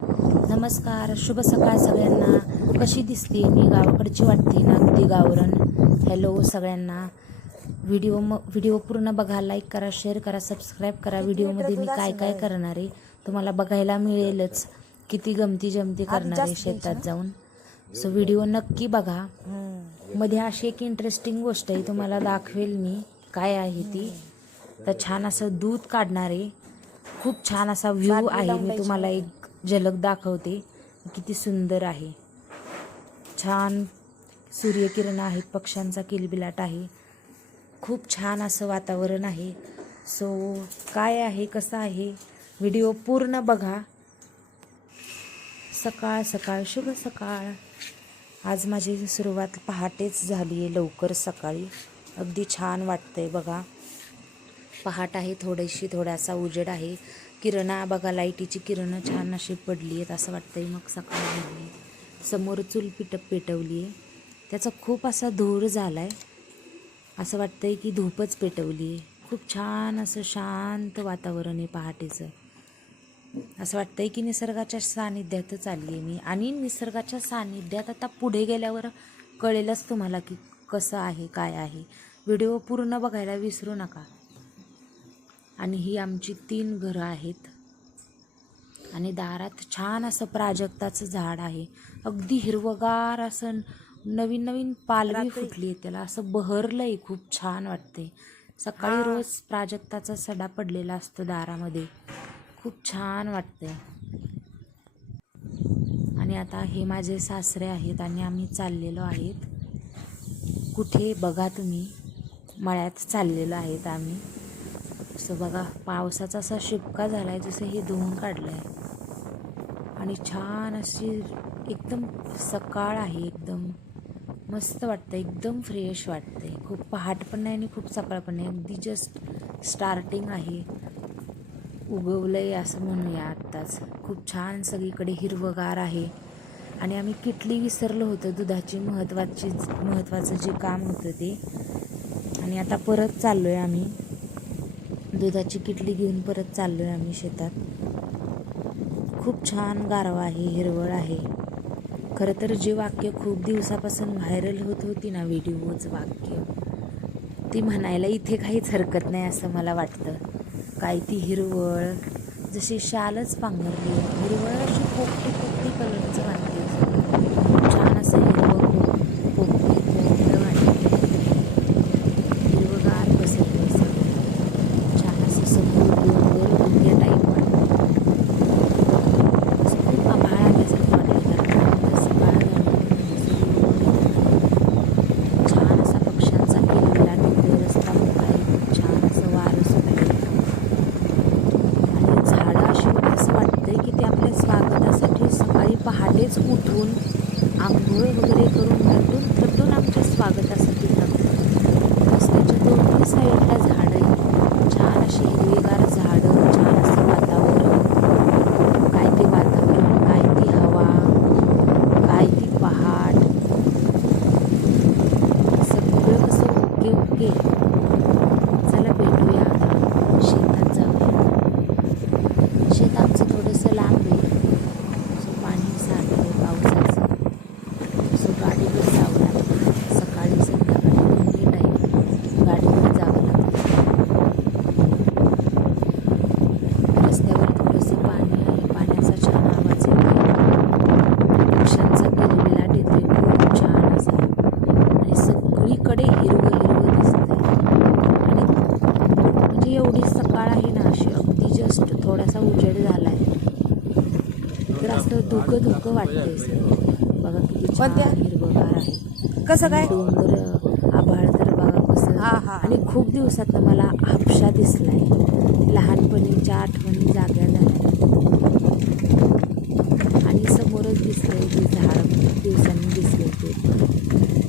नमस्कार शुभ सकाळ सगळ्यांना. कशी दिसते मी गावाकडची वाटते ना? अगदी गावरण हॅलो सगळ्यांना. व्हिडिओ म व्हिडिओ पूर्ण बघा लाईक करा शेअर करा सबस्क्राईब करा. व्हिडिओमध्ये मी काय काय करणार आहे तुम्हाला बघायला मिळेलच. किती गमती जमती करणार आहे शेतात जाऊन. सो व्हिडिओ नक्की बघा. मध्ये अशी एक इंटरेस्टिंग गोष्ट आहे तुम्हाला दाखवेल मी काय आहे ती. तर छान असं दूध काढणार आहे खूप छान असा व्ह्यू आहे. मी तुम्हाला एक झलक दाखवते किती सुंदर आहे. छान सूर्यकिरण आहेत पक्ष्यांचा किलबिलाट आहे. खूप छान असं वातावरण आहे. सो काय आहे कसं आहे? व्हिडिओ पूर्ण बघा. सकाळ सकाळ शुभ सकाळ. आज माझी सुरुवात पहाटेच झाली आहे लवकर सकाळी. अगदी छान वाटतंय बघा. पहाट आहे थोडीशी थोडासा उजेड आहे. किरणा बघा लाईटीची किरणं छान अशी पडली आहेत असं वाटतंय मग सकाळ झाली समोर चूल पिट पेटवली आहे त्याचा खूप असा धूर झाला आहे असं वाटतंय की धूपच पेटवली आहे खूप छान असं शांत वातावरण आहे पहाटेचं. असं वाटतंय की निसर्गाच्या सानिध्यातच आली आहे मी. आणि निसर्गाच्या सानिध्यात आता पुढे गेल्यावर कळेलच तुम्हाला की कसं आहे काय आहे. व्हिडिओ पूर्ण बघायला विसरू नका. आणि ही आमची तीन घरं आहेत. आणि दारात छान असं प्राजक्ताचं झाड आहे. अगदी हिरवगार असं नवीन नवीन पालवी फुटली आहे त्याला. असं बहरलं आहे खूप छान वाटते सकाळी रोज प्राजक्ताचा सडा पडलेला असतो दारामध्ये. खूप छान वाटते आणि आता हे माझे सासरे आहेत आणि आम्ही चाललेलो आहेत. कुठे बघा तुम्ही. मळ्यात चाललेलो आहेत आम्ही. सो बघा पावसाचा असा शिपका झाला आहे जसं हे धुवून काढलं आहे आणि छान अशी एकदम सकाळ आहे एकदम. मस्त वाटतं एकदम फ्रेश वाटते खूप पहाट पण नाही आणि खूप सकाळ पण नाही. अगदी जस्ट स्टार्टिंग आहे. उगवलं आहे असं म्हणूया आत्ताच. खूप छान सगळीकडे हिरवगार आहे. आणि आम्ही किटली विसरलो होतो. दुधाची महत्त्वाची महत्त्वाचं जे काम होतं ते. आणि आता परत चाललो आहे आम्ही. दुधाची किटली घेऊन परत चाललो आहे आम्ही शेतात. खूप छान गारवा आहे हिरवळ आहे. खरं तर जे वाक्य खूप दिवसापासून व्हायरल होत होती ना व्हिडिओच वाक्य ती म्हणायला इथे काहीच हरकत नाही असं मला वाटतं. काय ती हिरवळ जशी शालच पांघरली हिरवळ अशी पोपटी Okay. धुकं वाटतंय सगळं. बघा किती छान हिरवगार आहे. कसं काय? डोंगर आभाळ तर बघा कसं. हा, हा. आणि खूप दिवसात मला हापशा दिसलाय. लहानपणीच्या आठवणी जाग्या झाल्या. आणि समोरच दिसलंय ते झाड खूप दिवसांनी दिसलंय ते.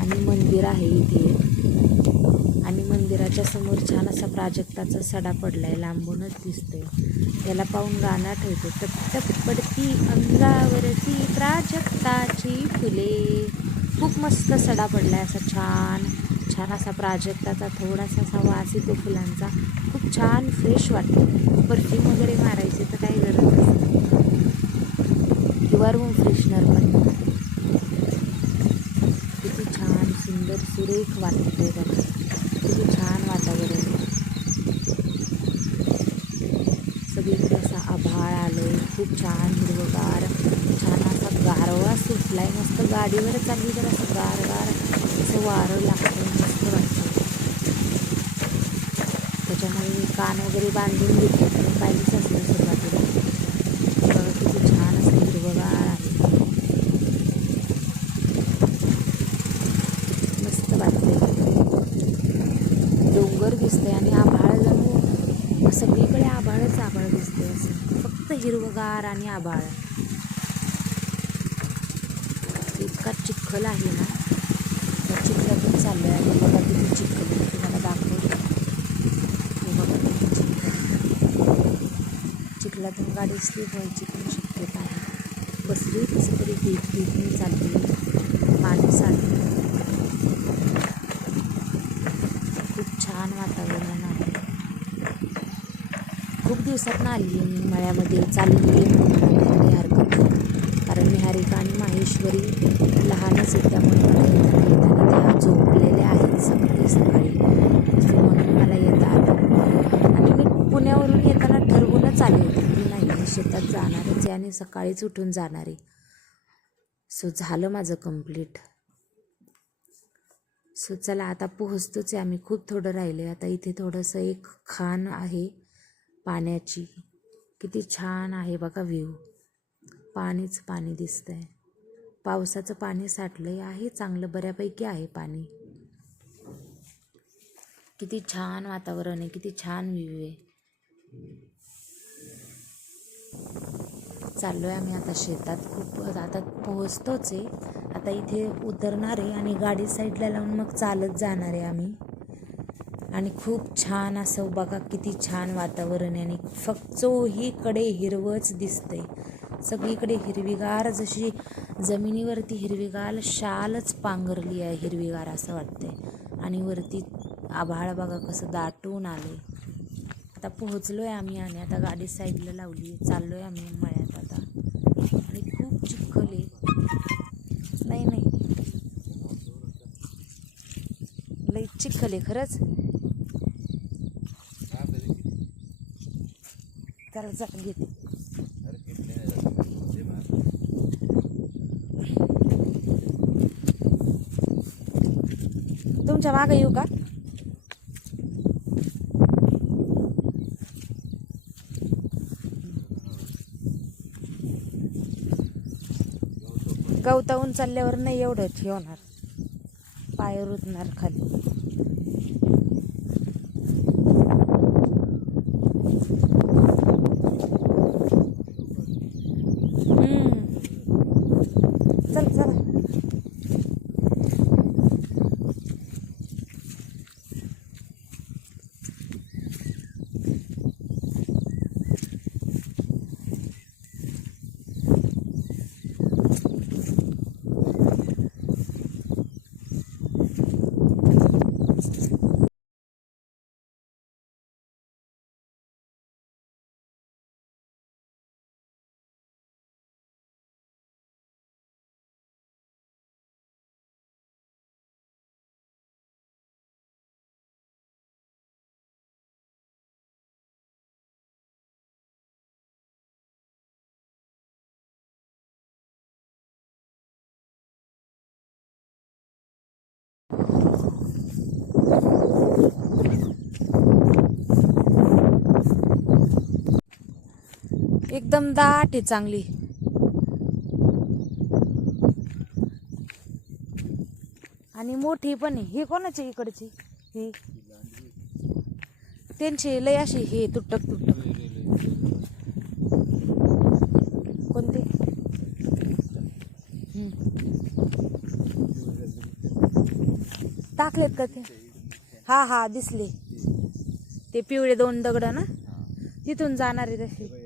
आणि मंदिर आहे इथे. आणि मंदिराच्या समोर छान असा प्राजक्ताचा सडा पडला आहे लांबूनच दिसतोय. त्याला पाहून गाणं ठेवतो टपटप पडती अंगावरती प्राजक्ताची फुले. खूप मस्त सडा पडला आहे असा छान छान असा प्राजक्ताचा थोडासा असा वास येतो फुलांचा. खूप छान फ्रेश वाटतो. परफ्यूम वगैरे मारायची तर काही गरजच नाही रूम फ्रेशनर पण. किती छान सुंदर सुरेख वाटतंय बघा. छान वातावरण. सगळीकडे असा आभाळ आलंय, खूप छान हिरवगार, छान असा गारवा सुटलाय. मस्त गाडीवर चालली तर असं गारगार असं वारं लागतं मस्त वाटतं त्याच्यामुळे कान वगैरे बांधून घेतले पाहिजेच सुरुवातीला. हिरवगार आणि आभाळ. इतका चिखल आहे ना? त्या चिखलातून चाललं आणि बघा किती चिखल तुम्हाला दाखवलं हे बघा किती चिखल चिखलातून गाडी स्लिप व्हायची पण शक्यता आहे. बसली कसं तरी भीत मी चालली. पाणी साठलं खूप छान वातावरण दिवसात ना दिवसात आली आहे मी मळ्यामध्ये चालली आहे. हरकत कारण निहारिका आणि माहेश्वरी लहानच आहेत त्यामुळे मला येता येत आणि त्या झोपलेल्या आहेत सकाळी सकाळी. म्हणून मला येता आलं. आणि मी पुण्यावरून येताना ठरवूनच आले होते की नाही मी शेतात जाणारच आहे आणि सकाळीच उठून जाणार आहे. सो झालं माझं कंप्लीट सो चला आता पोहोचतोच आहे आम्ही. खूप थोडं राहिलं आहे आता इथे थोडंसं एक खाण आहे. पाण्याची. किती छान आहे बघा व्ह्यू. पाणीच पाणी दिसतंय. पावसाचं पाणी साठलंय आहे चांगलं बऱ्यापैकी आहे पाणी. किती छान वातावरण आहे किती छान व्ह्यू आहे. चाललो आहे आम्ही आता शेतात खूप आता पोहोचतोच आहे. आता इथे उतरणार आहे आणि गाडी साईडला लावून मग चालत जाणार आहे आम्ही. आणि खूप छान असं बघा किती छान वातावरण आहे. आणि फक्त चोहीकडे हिरवंच दिसतंय. सगळीकडे हिरवीगार जशी जमिनीवरती हिरवीगार शालच पांघरली आहे हिरवीगार असं वाटतंय. आणि वरती आभाळ बघा कसं दाटून आले आता पोहोचलो आहे आम्ही आणि आता गाडी साईडला लावली आहे चाललो आहे आम्ही मळ्यात आता. आणि खूप चिखल आहे. नाही नाही. लई चिखल आहे खरंच. त्याला घेते. तुमच्या मागे येऊ का? गवतावून चालल्यावर नाही एवढं हे होणार. पाय रुतणार खाली हम्म. चल चला एकदम दाट आहे चांगली. आणि मोठी पण आहे. ही कोणाची इकडची? ही? त्यांची लय अशी हे तुटक तुटक. कोणते? टाकलेत का ते? हा हा दिसले. ते पिवळे दोन दगड ना? तिथून जाणार आहे तशी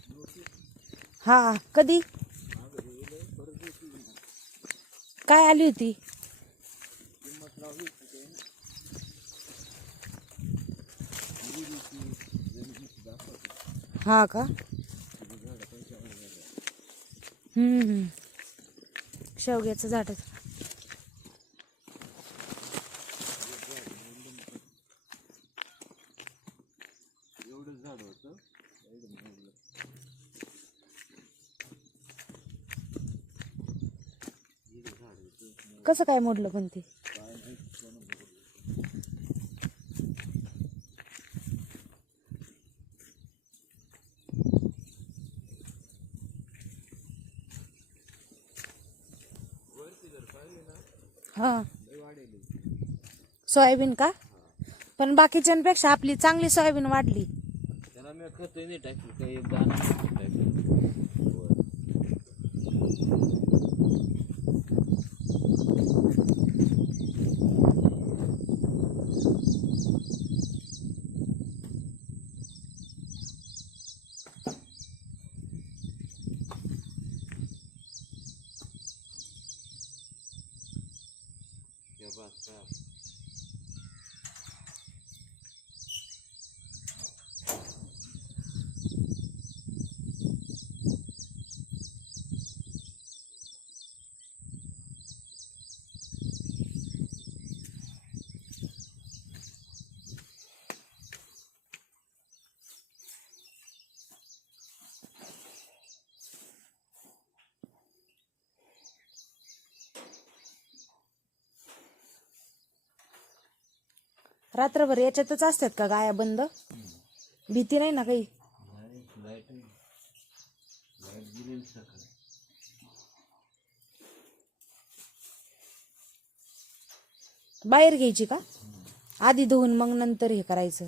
हा कधी? काय आली होती? हा का? हम्म शेवग्याचं झाड एवढं झाड होतं एवढं मोडलं. एवढं झाड होतं कसं काय मोडलं पण ते? हा. सोयाबीन का? पण बाकीच्यांपेक्षा आपली चांगली सोयाबीन वाढली. टाकली काही एक रात्रभर याच्यातच असतात का गाया बंद? भीती नाही ना काही? बाहेर घ्यायची का? आधी धुवून मग नंतर हे करायचं.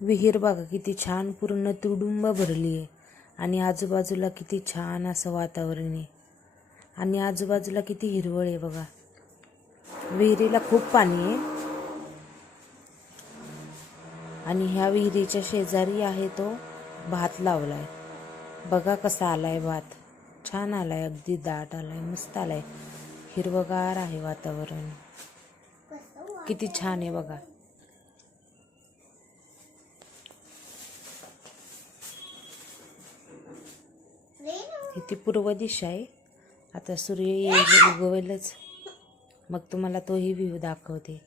विहीर बघा किती छान पूर्ण तुडुंब भरली आहे. आणि आजूबाजूला किती छान असं वातावरण आहे. आणि आजूबाजूला किती हिरवळ आहे बघा. विहिरीला खूप पाणी आहे. आणि ह्या विहिरीच्या शेजारी आहे तो भात लावलाय. बघा कसा आलाय भात. छान आलाय अगदी दाट आलाय मस्त आलाय. हिरवगार आहे वातावरण. किती छान आहे बघा. ती पूर्व दिशा आहे. आता सूर्य येईल उगवेलच. मग तुम्हाला तोही व्ह्यू दाखवते.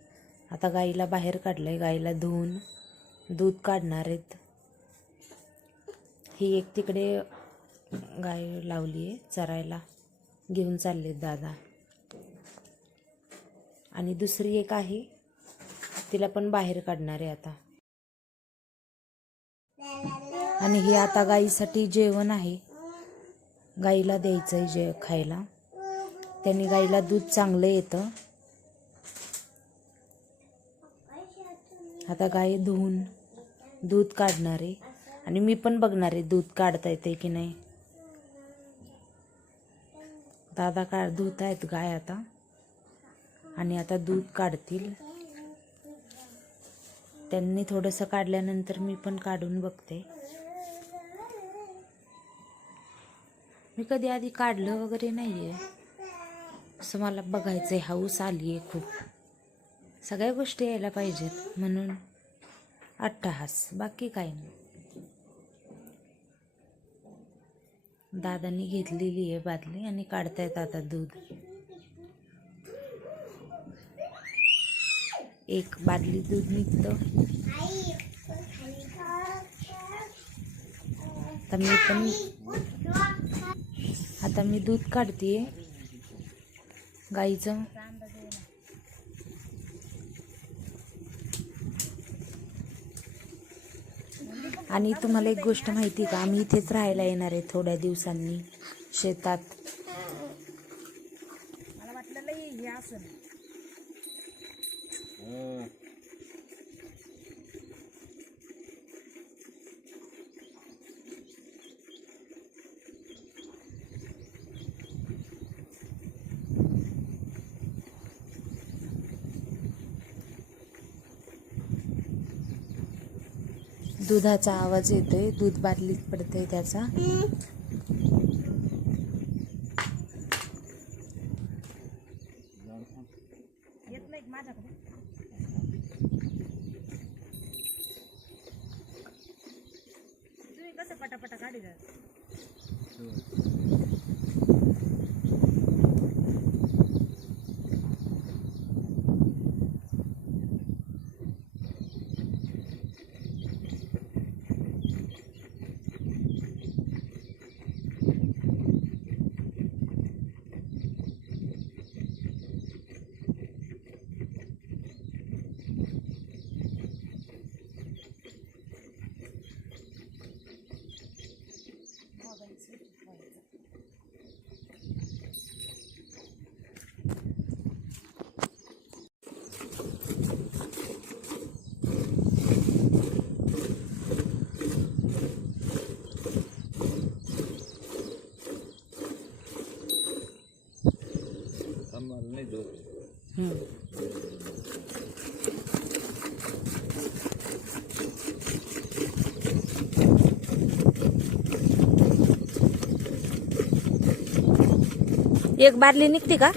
आता गाईला बाहेर काढलंय गाईला धुवून दूध काढणार आहेत. ही एक तिकडे गाय लावली आहे चरायला. घेऊन चालले दादा. आणि दुसरी एक आहे तिला पण बाहेर काढणार आहे आता. आणि हे आता गाईसाठी जेवण आहे. गाईला द्यायचं आहे जे खायला. त्यांनी गाईला दूध चांगलं येतं. आता गाय धुवून दूध काढणार आहे. आणि मी पण बघणार आहे दूध काढता येते की नाही. दादा काढ धुत आहेत गाय आता. आणि आता दूध काढतील. त्यांनी थोडंसं काढल्यानंतर मी पण काढून बघते. मी कधी आधी काढलं वगैरे नाही आहे असं मला बघायचं आहे हाऊस आली आहे खूप. सगळ्या गोष्टी यायला पाहिजेत म्हणून अट्टहास बाकी काय नाही. दादांनी घेतलेली आहे बादली आणि काढतायत आता दूध. एक बादली दूध निघतं. आता मी पण आता मी दूध काढते गाईचं. आणि तुम्हाला एक गोष्ट माहिती का? आम्ही इथेच राहायला येणार आहे थोड्या दिवसांनी शेतात. हं. दुधाचा आवाज येतोय. दूध बाटलीत पडतंय त्याचा आम्हाला नाही दूध हम्म. एक बादली निघते का?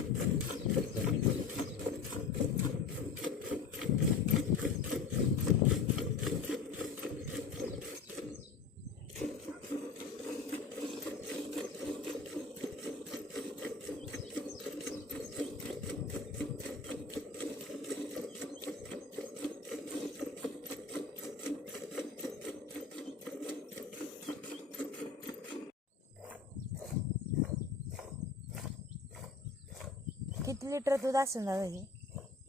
किती लिटर दूध असेल ना हे?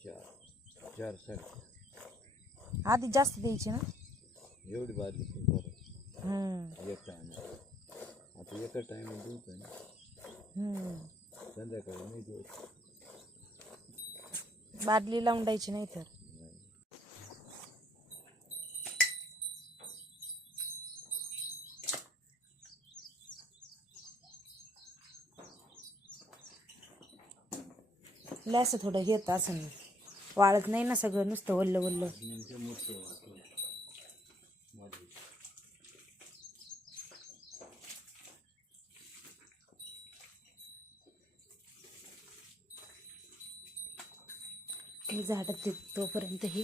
चार चार साडे आधी जास्त द्यायची ना। एवढी बाजू पण हम्म. एक टाइम आता एका टाइम देऊ ना हम्म. संध्याकाळी नाही देऊ बादली लावून द्यायची नाही तर लय असं थोडं घेत असं वाळत नाही ना सगळं नुसतं वल्ल वल्ल. मी झाडत ते तोपर्यंत हे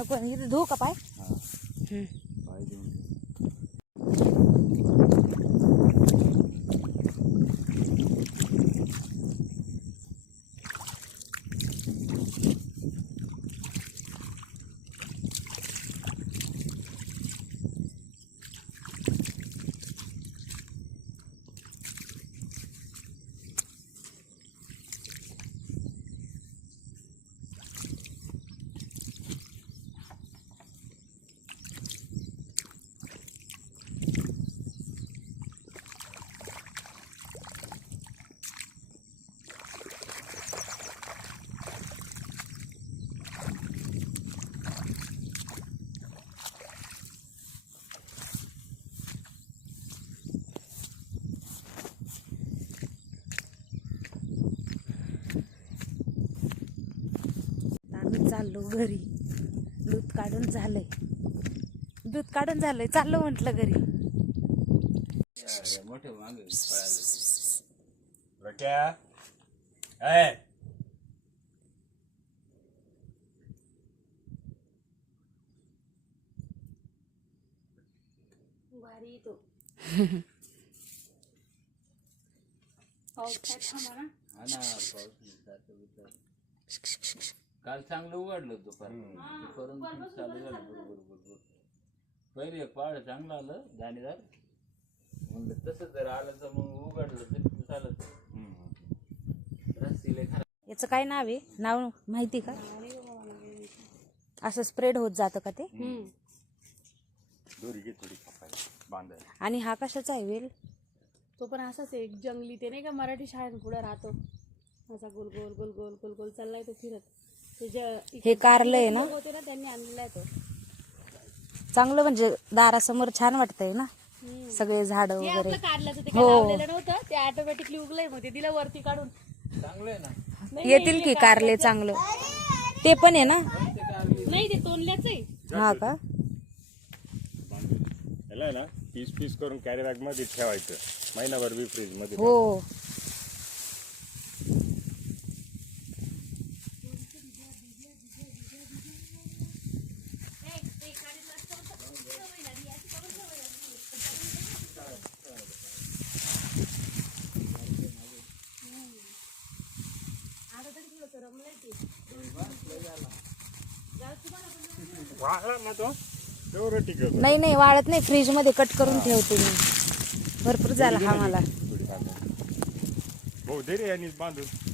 नको इथे धुवू का पाय. चाललो घरी. दूध काढून झालंय. दूध काढून झालंय. चाललो म्हटलं घरी. भारी तो. पाऊस काय थांबा ना? हा ना पाऊस. काल चांगलं उघडलं दुपार दुपारून चालू झालं. बरोबर बरोबर. पहिले पाळ चांगलं आलं दाणेदार. म्हणलं तसं जर आलं तर मग उघडलं तर चालत. रस्तीला खराब. याचं काय नाव आहे? नाव माहिती का? असं स्प्रेड होत जातं का ते? दोरी घे थोडी कापायला बांधायला. आणि हा कशाचा आहे वेल? तो पण असाच आहे, एक जंगली ते नाही का? मराठी शाळेत पुढे राहतो. असा गोल गोल गोल गोल गोल गोल चाललाय तो फिरत. हे कारलं आहे ना? लोक होते ना त्यांनी आणलेला आहे तो. चांगलं म्हणजे दारासमोर छान वाटतंय ना. सगळे झाड हे वगैरे. आपलं कारल्याचं ते हो. काय लावलेलं नव्हतं? ते ऑटोमॅटिकली उगलंय मग ते दिलं वरती काढून. चांगलं आहे ना? येतील की कारले चांगलं? ते पण आहे ना? नाही ते तोंडल्याच आहे. हा का? बांधून याला आहे ना पीस पीस करून कॅरी बॅगमध्ये ठेवायचं. महिनाभर बी फ्रीजमध्ये हो. तेवढं टिकत नाही नाही वाळत नाही. फ्रीजमध्ये कट करून ठेवते मी. भरपूर झाला हा मला. भाऊ दे रे बांधून.